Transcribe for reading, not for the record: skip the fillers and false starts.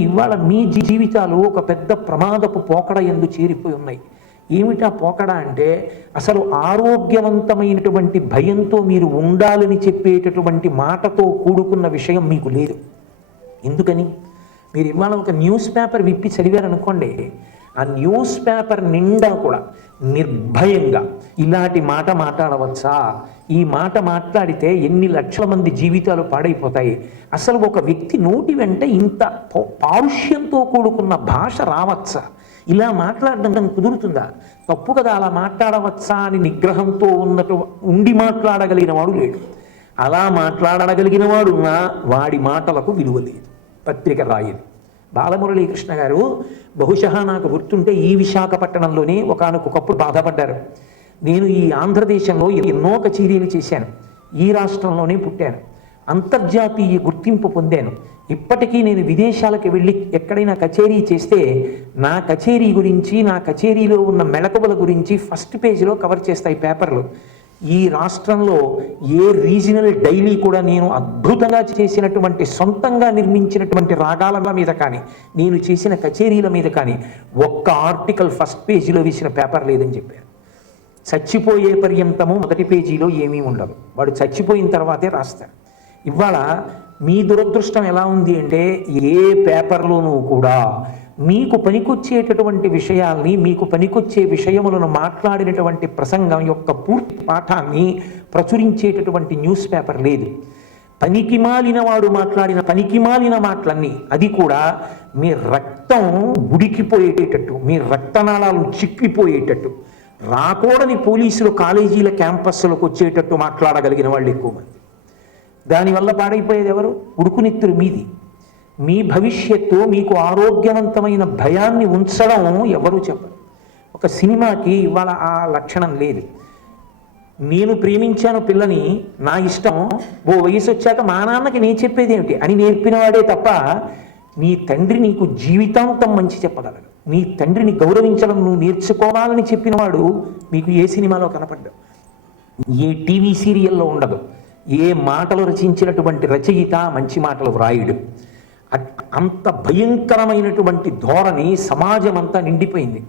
ఇవాళ మీ జీవితాలు ఒక పెద్ద ప్రమాదపు పోకడ యందు చేరిపోయి ఉన్నాయి. ఏమిటా పోకడ అంటే, అసలు ఆరోగ్యవంతమైనటువంటి భయంతో మీరు ఉండాలని చెప్పేటటువంటి మాటతో కూడుకున్న విషయం మీకు లేదు. ఎందుకని? మీరు ఇవాళ ఒక న్యూస్ పేపర్ విప్పి చదివారనుకోండి, ఆ న్యూస్ పేపర్ నిండా కూడా నిర్భయంగా ఇలాంటి మాట మాట్లాడవచ్చా, ఈ మాట మాట్లాడితే ఎన్ని లక్షల మంది జీవితాలు పాడైపోతాయి, అసలు ఒక వ్యక్తి నోటి వెంట ఇంత పారుష్యంతో కూడుకున్న భాష రావచ్చా, ఇలా మాట్లాడడం కుదురుతుందా, తప్పు కదా అలా మాట్లాడవచ్చా అని నిగ్రహంతో ఉండి మాట్లాడగలిగిన వాడు లేడు. అలా మాట్లాడగలిగిన వాడు వాడి మాటలకు విలువ లేదు. పత్రిక రాయదు. బాలమురళీకృష్ణ గారు బహుశా నాకు గుర్తుంటే ఈ విశాఖపట్నంలోనే ఒకనొకప్పుడు బాధపడ్డారు. నేను ఈ ఆంధ్రదేశంలో ఎన్నో కచేరీలు చేశాను, ఈ రాష్ట్రంలోనే పుట్టాను, అంతర్జాతీయ గుర్తింపు పొందాను. ఇప్పటికీ నేను విదేశాలకు వెళ్ళి ఎక్కడైనా కచేరీ చేస్తే నా కచేరీ గురించి, నా కచేరీలో ఉన్న మెళకువల గురించి ఫస్ట్ పేజీలో కవర్ చేస్తాయి పేపర్లు. ఈ రాష్ట్రంలో ఏ రీజనల్ డైలీ కూడా నేను అద్భుతంగా చేసినటువంటి, సొంతంగా నిర్మించినటువంటి రాగాల మీద కానీ, నేను చేసిన కచేరీల మీద కానీ ఒక్క ఆర్టికల్ ఫస్ట్ పేజీలో వేసిన పేపర్ లేదని చెప్పారు. చచ్చిపోయే పర్యంతము మొదటి పేజీలో ఏమీ ఉండదు, వాడు చచ్చిపోయిన తర్వాతే రాస్తారు. ఇవాళ మీ దురదృష్టం ఎలా ఉంది అంటే, ఏ పేపర్లోనూ కూడా మీకు పనికొచ్చేటటువంటి విషయాల్ని, మీకు పనికొచ్చే విషయములను మాట్లాడినటువంటి ప్రసంగం యొక్క పూర్తి పాఠాన్ని ప్రచురించేటటువంటి న్యూస్ పేపర్ లేదు. పనికిమాలిన వాడు మాట్లాడిన పనికిమాలిన మాటలన్నీ, అది కూడా మీ రక్తం ఉడికిపోయేటట్టు, మీ రక్తనాళాలు చిక్కిపోయేటట్టు, రాకూడని పోలీసులు కాలేజీల క్యాంపస్లకు వచ్చేటట్టు మాట్లాడగలిగిన వాళ్ళు ఎక్కువ మంది. దానివల్ల పాడైపోయేది ఎవరు? ఉడుకునెత్తురు మీది. మీ భవిష్యత్తు, మీకు ఆరోగ్యవంతమైన భయాన్ని ఉంచడం ఎవరు చెప్పరు. ఒక సినిమాకి ఇవాళ ఆ లక్షణం లేదు. నేను ప్రేమించాను పిల్లని, నా ఇష్టం, ఓ వయసు వచ్చాక మా నాన్నకి నేను చెప్పేది ఏమిటి అని నేర్పినవాడే తప్ప, నీ తండ్రి నీకు జీవితాంతం మంచి చెప్పగలడు, నీ తండ్రిని గౌరవించడం నువ్వు నేర్చుకోవాలని చెప్పినవాడు మీకు ఏ సినిమాలో కనపడ్డాడు, ఏ టీవీ సీరియల్లో ఉండదు. ఏ మాటలు రచించినటువంటి రచయిత మంచి మాటలు వ్రాయుడు. అంత భయంకరమైనటువంటి ధోరణి సమాజం అంతా నిండిపోయింది.